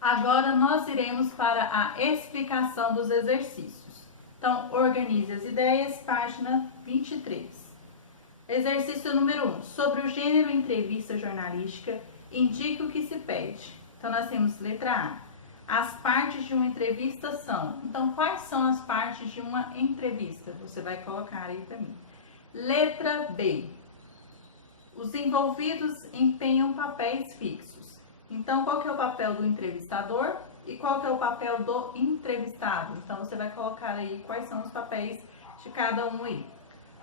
Agora nós iremos para a explicação dos exercícios. Então, organize as ideias, página 23. Exercício número 1. Sobre o gênero entrevista jornalística, indique o que se pede. Então, nós temos letra A. As partes de uma entrevista são. Então, quais são as partes de uma entrevista? Você vai colocar aí para mim. Letra B. Os envolvidos empenham papéis fixos. Então, qual que é o papel do entrevistador e qual que é o papel do entrevistado? Então, você vai colocar aí quais são os papéis de cada um aí.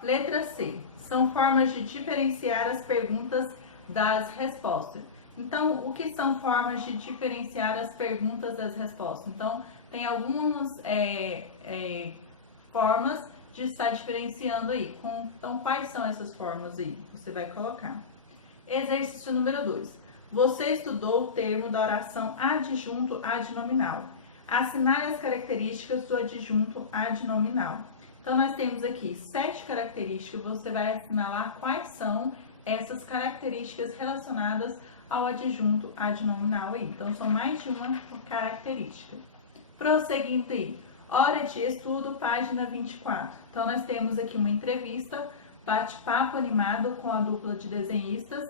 Letra C. São formas de diferenciar as perguntas das respostas. Então, o que são formas de diferenciar as perguntas das respostas? Então, tem algumas formas de estar diferenciando aí. Então, quais são essas formas aí? Você vai colocar. Exercício número 2. Você estudou o termo da oração adjunto adnominal. Assinale as características do adjunto adnominal. Então, nós temos aqui 7 características. Você vai assinalar quais são essas características relacionadas ao adjunto adnominal aí. Então, são mais de uma característica. Prosseguindo aí. Hora de estudo, página 24. Então, nós temos aqui uma entrevista, bate-papo animado com a dupla de desenhistas.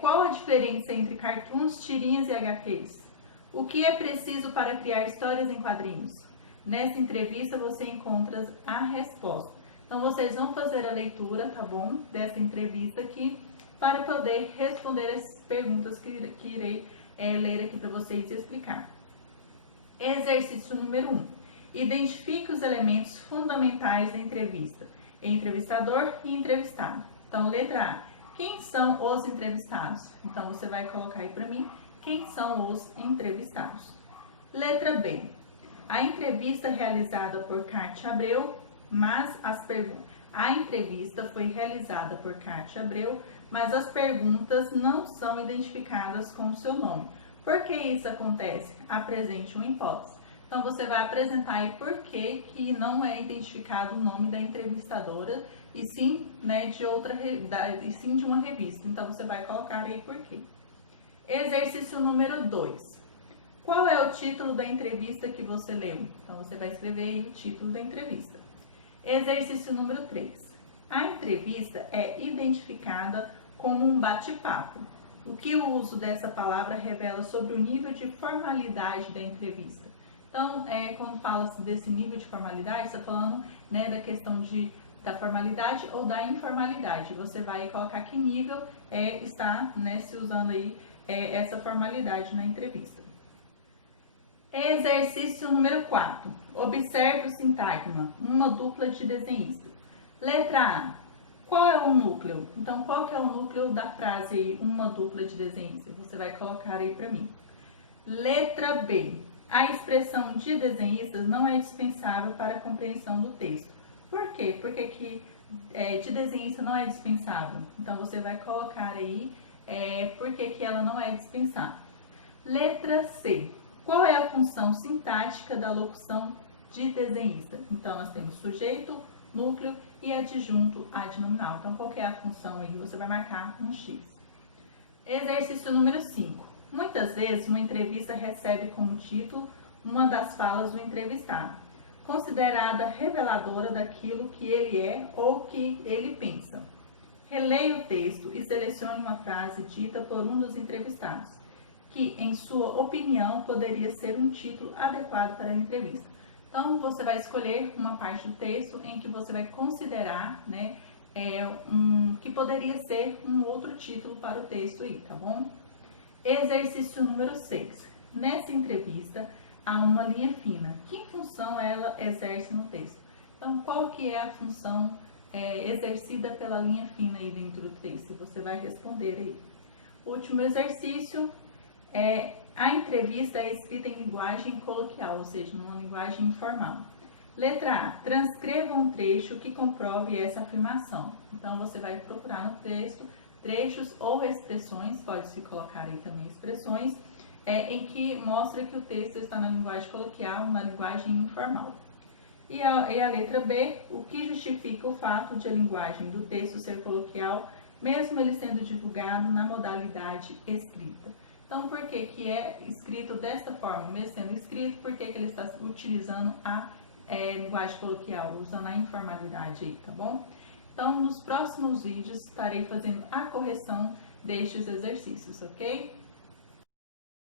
Qual a diferença entre cartoons, tirinhas e HQs? O que é preciso para criar histórias em quadrinhos? Nessa entrevista você encontra a resposta. Então, vocês vão fazer a leitura, tá bom? Dessa entrevista aqui, para poder responder as perguntas que irei ler aqui para vocês e explicar. Exercício número 1. Identifique os elementos fundamentais da entrevista. Entrevistador e entrevistado. Então, letra A. Quem são os entrevistados? Então, você vai colocar aí para mim quem são os entrevistados. Letra B. A entrevista realizada por Cátia Abreu, mas a entrevista foi realizada por Cátia Abreu, mas as perguntas não são identificadas com o seu nome. Por que isso acontece? Apresente uma hipótese. Então, você vai apresentar aí por que não é identificado o nome da entrevistadora e sim, de uma revista. Então, você vai colocar aí por quê. Exercício número 2. Qual é o título da entrevista que você leu? Então, você vai escrever aí o título da entrevista. Exercício número 3. A entrevista é identificada como um bate-papo. O que o uso dessa palavra revela sobre o nível de formalidade da entrevista? Então, quando fala-se desse nível de formalidade, está falando da questão da formalidade ou da informalidade. Você vai colocar que nível está se usando aí essa formalidade na entrevista. Exercício número 4. Observe o sintagma, uma dupla de desenhistas. Letra A. Qual é o núcleo? Então, qual que é o núcleo da frase aí, uma dupla de desenhistas? Você vai colocar aí para mim. Letra B. A expressão de desenhistas não é dispensável para a compreensão do texto. Por quê? Porque que de desenhista não é dispensável. Então, você vai colocar aí por que ela não é dispensável. Letra C. Qual é a função sintática da locução de desenhista? Então, nós temos sujeito, núcleo e adjunto adnominal. Então, qual que é a função aí? Você vai marcar um X. Exercício número 5. Muitas vezes, uma entrevista recebe como título uma das falas do entrevistado, considerada reveladora daquilo que ele é ou que ele pensa. Releia o texto e selecione uma frase dita por um dos entrevistados, que, em sua opinião, poderia ser um título adequado para a entrevista. Então, você vai escolher uma parte do texto em que você vai considerar, que poderia ser um outro título para o texto aí, tá bom? Exercício número 6. Nessa entrevista, há uma linha fina. Que função ela exerce no texto? Então, qual que é a função exercida pela linha fina aí dentro do texto? Você vai responder aí. Último exercício. A entrevista é escrita em linguagem coloquial, ou seja, numa linguagem informal. Letra A. Transcreva um trecho que comprove essa afirmação. Então, você vai procurar no texto trechos ou expressões, pode-se colocar aí também expressões, em que mostra que o texto está na linguagem coloquial, na linguagem informal. E a letra B. O que justifica o fato de a linguagem do texto ser coloquial, mesmo ele sendo divulgado na modalidade escrita. Então, por que que é escrito desta forma? Mesmo sendo escrito, por que que ele está utilizando a linguagem coloquial, usando a informalidade aí, tá bom? Então, nos próximos vídeos estarei fazendo a correção destes exercícios, ok?